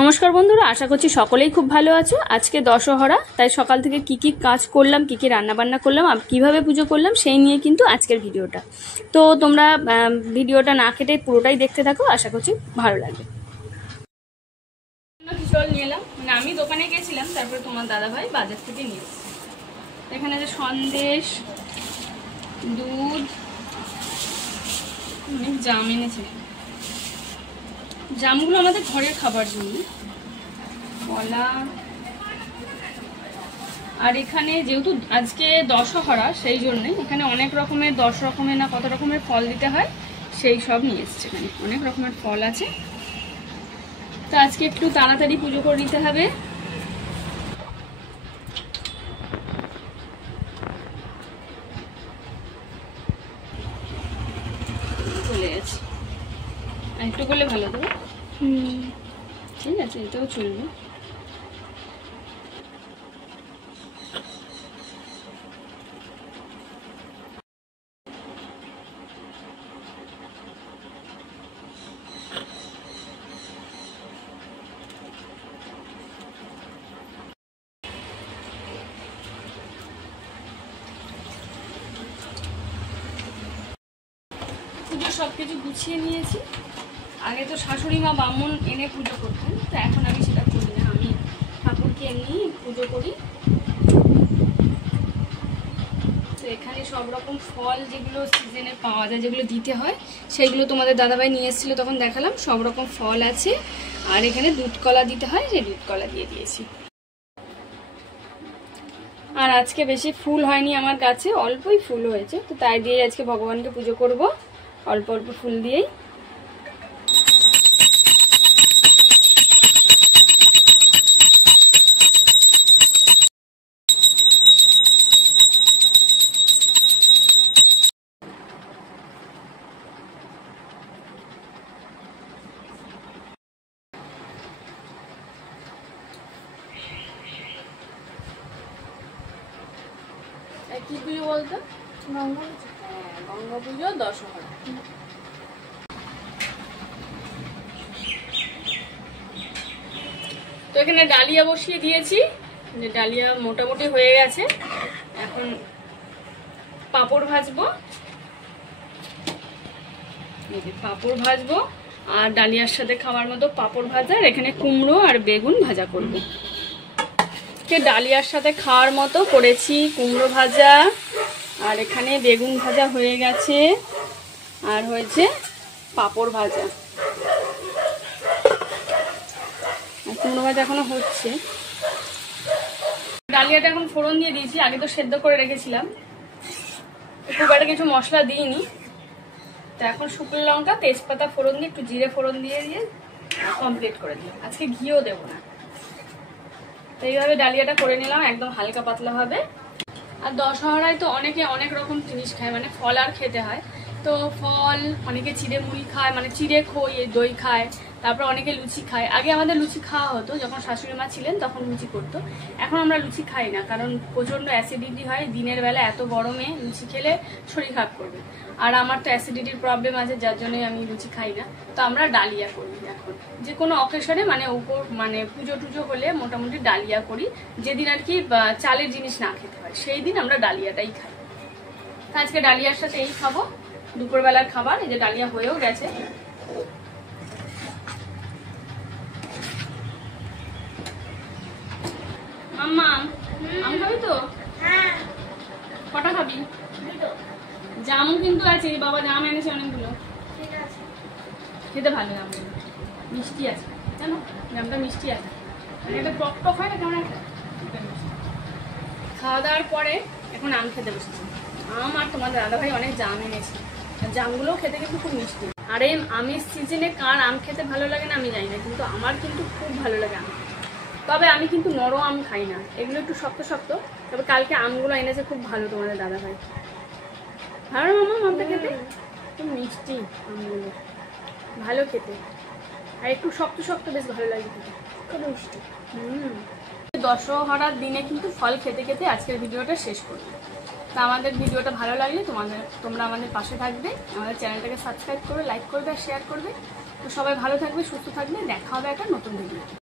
নমস্কার বন্ধুরা, আশা করছি সকলেই খুব ভালো আছো। আজকে দশহরা, তাই সকাল থেকে কি কি কাজ করলাম, কি কি রান্না বান্না করলাম, কিভাবে পুজো করলাম সেই নিয়ে কিন্তু আজকের ভিডিওটা। তো তোমরা ভিডিওটা না কেটে পুরোটাই দেখতে থাকো, আশা করছি ভালো লাগবে। জল নিয়ে এলাম, মানে আমি দোকানে গেছিলাম, তারপরে তোমার দাদাভাই বাজার থেকে নিয়ে এসেছে। এখানে যে সন্দেশ, দুধ, জাম এনেছে। জামগুলো আমাদের ঘরের খাবার জন্য, কলা। আর এখানে যেহেতু আজকে দশহরা, সেই জন্যে এখানে অনেক রকমের 10 রকমের না কত রকমের ফল দিতে হয়, সেই সব নিয়ে এসছে। এখানে অনেক রকমের ফল আছে, তো আজকে একটু তাড়াতাড়ি পুজো করে নিতে হবে। চলে গেছে, আর একটু করলে ভালো দেবো। ঠিক আছে, এটাও চলবে। পুজো সবকিছু গুছিয়ে নিয়েছি। আগে তো শাশুড়ি মা ব্রাহ্মণ এনে পুজো করতেন, তো এখন আমি সেটা করি না, আমি ঠাকুরকে এমনি পুজো করি। তো এখানে সব রকম ফল যেগুলো সিজনে পাওয়া যায়, যেগুলো দিতে হয়, সেগুলো তোমাদের দাদাভাই নিয়ে এসেছিল, তখন দেখালাম। সব রকম ফল আছে, আর এখানে দুধ কলা দিতে হয়, সেই দুধ কলা দিয়ে দিয়েছি। আর আজকে বেশি ফুল হয়নি আমার গাছে, অল্পই ফুল হয়েছে, তো তাই দিয়ে আজকে ভগবানকে পুজো করব অল্প অল্প ফুল দিয়েই। কি পুজো বলতো? গঙ্গা পুজো, দশহরা। তো এখানে ডালিয়া বসিয়ে দিয়েছি, ডালিয়া মোটামুটি হয়ে গেছে। এখন পাঁপড় ভাজবো, পাঁপড় ভাজবো আর ডালিয়ার সাথে খাওয়ার মতো পাঁপড় ভাজা। আর এখানে কুমড়ো আর বেগুন ভাজা করবো। ডালিয়ার সাথে খাওয়ার মতো করেছি কুমড়ো ভাজা, আর এখানে বেগুন ভাজা হয়ে গেছে, আর হয়েছে পাঁপড় ভাজা। আর কুমড়ো ভাজা এখনো হচ্ছে। ডালিয়াটা এখন ফোড়ন দিয়ে দিয়েছি, আগে তো সেদ্ধ করে রেখেছিলাম, খুব একটা কিছু মশলা দিইনি। তো এখন শুকনো লঙ্কা, তেজপাতা ফোড়ন দিয়ে, একটু জিরে ফোড়ন দিয়ে দিয়ে কমপ্লিট করে দিলাম। আজকে ঘিও দেবো না। তো এইভাবে ডালিয়াটা করে নিলাম, একদম হালকা পাতলা হবে। আর দশহরায় তো অনেকে অনেক রকম জিনিস খায়, মানে ফল আর খেতে হয়। তো ফল, অনেকে চিড়ে মুড়ি খায়, মানে চিড়ে খই, দই খায়। তারপর অনেকে লুচি খায়। আগে আমাদের লুচি খাওয়া হতো, যখন শাশুড়ি মা ছিলেন তখন লুচি করতো। এখন আমরা লুচি খাই না, কারণ প্রচণ্ড অ্যাসিডিটি হয়। দিনের বেলা এত গরমে লুচি খেলে শরীর খারাপ করবে। আর আমার তো অ্যাসিডিটির প্রবলেম আছে, যার জন্যই আমি লুচি খাই না। তো আমরা ডালিয়া করি এখন, যে কোনো অকেশনে, মানে পুজো টুজো হলে মোটামুটি ডালিয়া করি। যেদিন আর কি চালের জিনিস না খেতে হয়, সেই দিন আমরা ডালিয়াটাই খাই। আজকে ডালিয়ার সাথে এই খাবো, দুপুরবেলার খাবার। এই যে ডালিয়া হয়েও গেছে। মাম্মা, আম খাবি তো? কটা খাবি? জামও কিন্তু আছে, বাবা জাম এনেছে অনেকগুলো। খেতে ভালো, জামগুলো মিষ্টি আছে, জানো জামটা মিষ্টি আছে, মানে একটা টক টক হয় না, কেমন একটা। খাওয়া দাওয়ার পরে এখন আম খেতে বসেছি। আম আর তোমাদের দাদাভাই অনেক জাম এনেছে, আর জামগুলোও খেতে কিন্তু খুব মিষ্টি। আর এই আমের সিজনে কার আম খেতে ভালো লাগে না আমি জানি না, কিন্তু আমার কিন্তু খুব ভালো লাগে আম। তবে আমি কিন্তু নরম আম খাই না, এগুলো একটু শক্ত শক্ত। তবে কালকে আমগুলো এনেছে খুব ভালো তোমাদের দাদাভাই। ভালো না মামা আমটা খেতে? খুব মিষ্টি আমগুলো, ভালো খেতে। আর একটু শক্ত শক্ত, বেশ ভালো লাগে খেতে, খুব মিষ্টি। দশহরার দিনে কিন্তু ফল খেতে খেতে আজকের ভিডিওটা শেষ করবো। তা আমাদের ভিডিওটা ভালো লাগলে তোমরা আমাদের পাশে থাকবে, আমাদের চ্যানেলটাকে সাবস্ক্রাইব করবে, লাইক করবে আর শেয়ার করবে। তো সবাই ভালো থাকবে, সুস্থ থাকবে, দেখা হবে একটা নতুন ভিডিও।